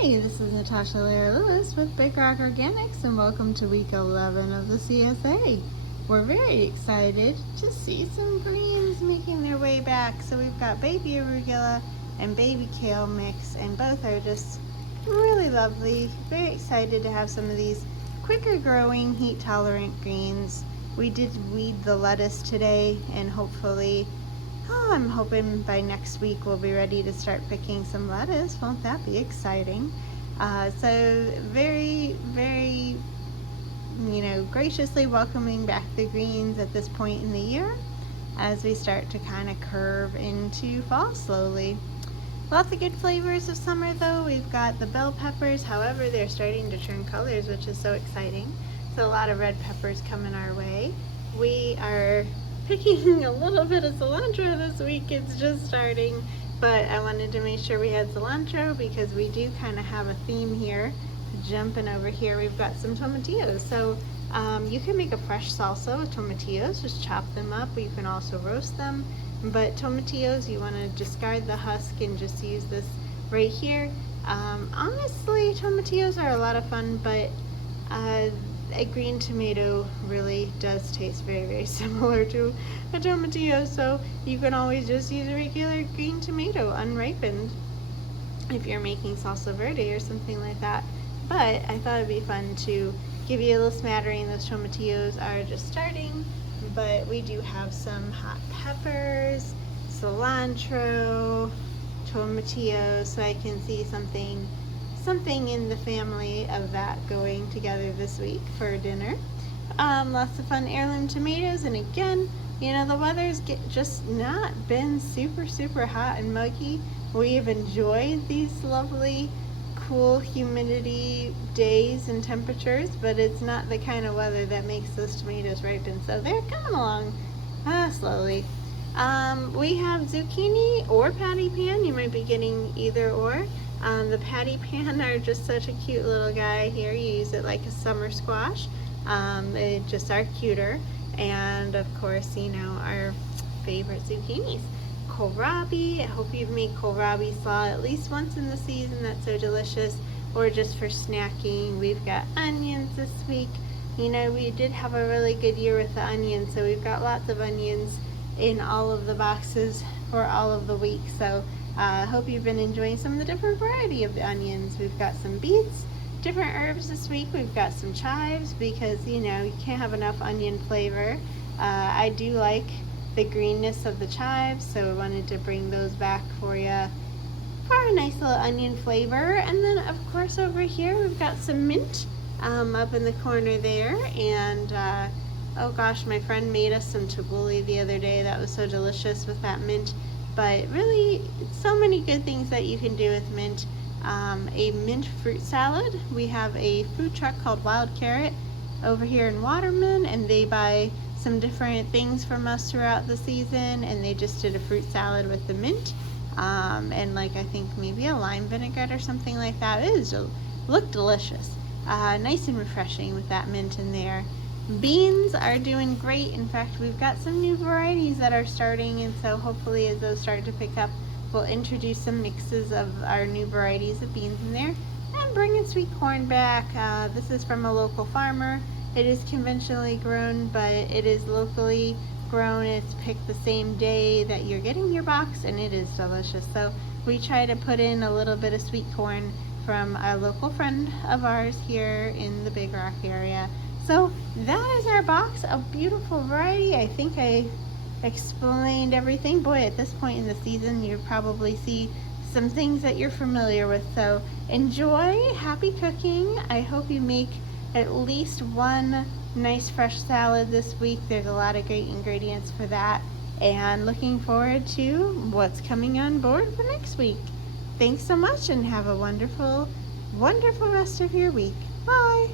Hi, this is Natasha Lewis with Big Rock Organics, and welcome to week 11 of the CSA. We're very excited to see some greens making their way back. So we've got baby arugula and baby kale mix, and both are just really lovely. Very excited to have some of these quicker growing, heat tolerant greens. We did weed the lettuce today, and hopefully I'm hoping by next week we'll be ready to start picking some lettuce. Won't that be exciting? So very, graciously welcoming back the greens at this point in the year as we start to kind of curve into fall slowly. Lots of good flavors of summer though. We've got the bell peppers, however they're starting to turn colors, which is so exciting. So a lot of red peppers coming our way. We are picking a little bit of cilantro this week. It's just starting, but I wanted to make sure we had cilantro because we do kind of have a theme here. Jumping over here, we've got some tomatillos. So you can make a fresh salsa with tomatillos, just chop them up. You can also roast them, but tomatillos, you want to discard the husk and just use this right here. Honestly, tomatillos are a lot of fun, but a green tomato really does taste very similar to a tomatillo, so you can always just use a regular green tomato unripened if you're making salsa verde or something like that. But I thought it'd be fun to give you a little smattering. Those tomatillos are just starting, but we do have some hot peppers, cilantro, tomatillos, so I can see something in the family of that going together this week for dinner. Lots of fun heirloom tomatoes, and again, the weather's just not been super hot and muggy. We've enjoyed these lovely cool humidity days and temperatures, but it's not the kind of weather that makes those tomatoes ripen, so they're coming along slowly. We have zucchini or patty pan. You might be getting either or. The patty pan are just such a cute little guy here. You use it like a summer squash. They just are cuter. And of course, our favorite zucchinis. Kohlrabi. I hope you've made kohlrabi slaw at least once in the season. That's so delicious. Or just for snacking. We've got onions this week. We did have a really good year with the onions, so we've got lots of onions in all of the boxes for all of the week. So I hope you've been enjoying some of the different variety of the onions. We've got some beets, different herbs this week. We've got some chives because, you can't have enough onion flavor. I do like the greenness of the chives, so I wanted to bring those back for you for a nice little onion flavor. And then, of course, over here we've got some mint up in the corner there. And oh gosh, my friend made us some tabbouleh the other day. That was so delicious with that mint. But really, so many good things that you can do with mint. A mint fruit salad. We have a food truck called Wild Carrot over here in Waterman, and they buy some different things from us throughout the season, and they just did a fruit salad with the mint and I think maybe a lime vinaigrette or something like that. It looked delicious. Nice and refreshing with that mint in there. Beans are doing great. In fact, we've got some new varieties that are starting, and so hopefully as those start to pick up, we'll introduce some mixes of our new varieties of beans in there. And bringing sweet corn back. This is from a local farmer. It is conventionally grown, but it is locally grown. It's picked the same day that you're getting your box, and it is delicious. So we try to put in a little bit of sweet corn from a local friend of ours here in the Big Rock area. So that is our box, a beautiful variety. I think I explained everything. Boy, at this point in the season, you probably see some things that you're familiar with. So enjoy, happy cooking. I hope you make at least one nice fresh salad this week. There's a lot of great ingredients for that. And looking forward to what's coming on board for next week. Thanks so much and have a wonderful rest of your week. Bye.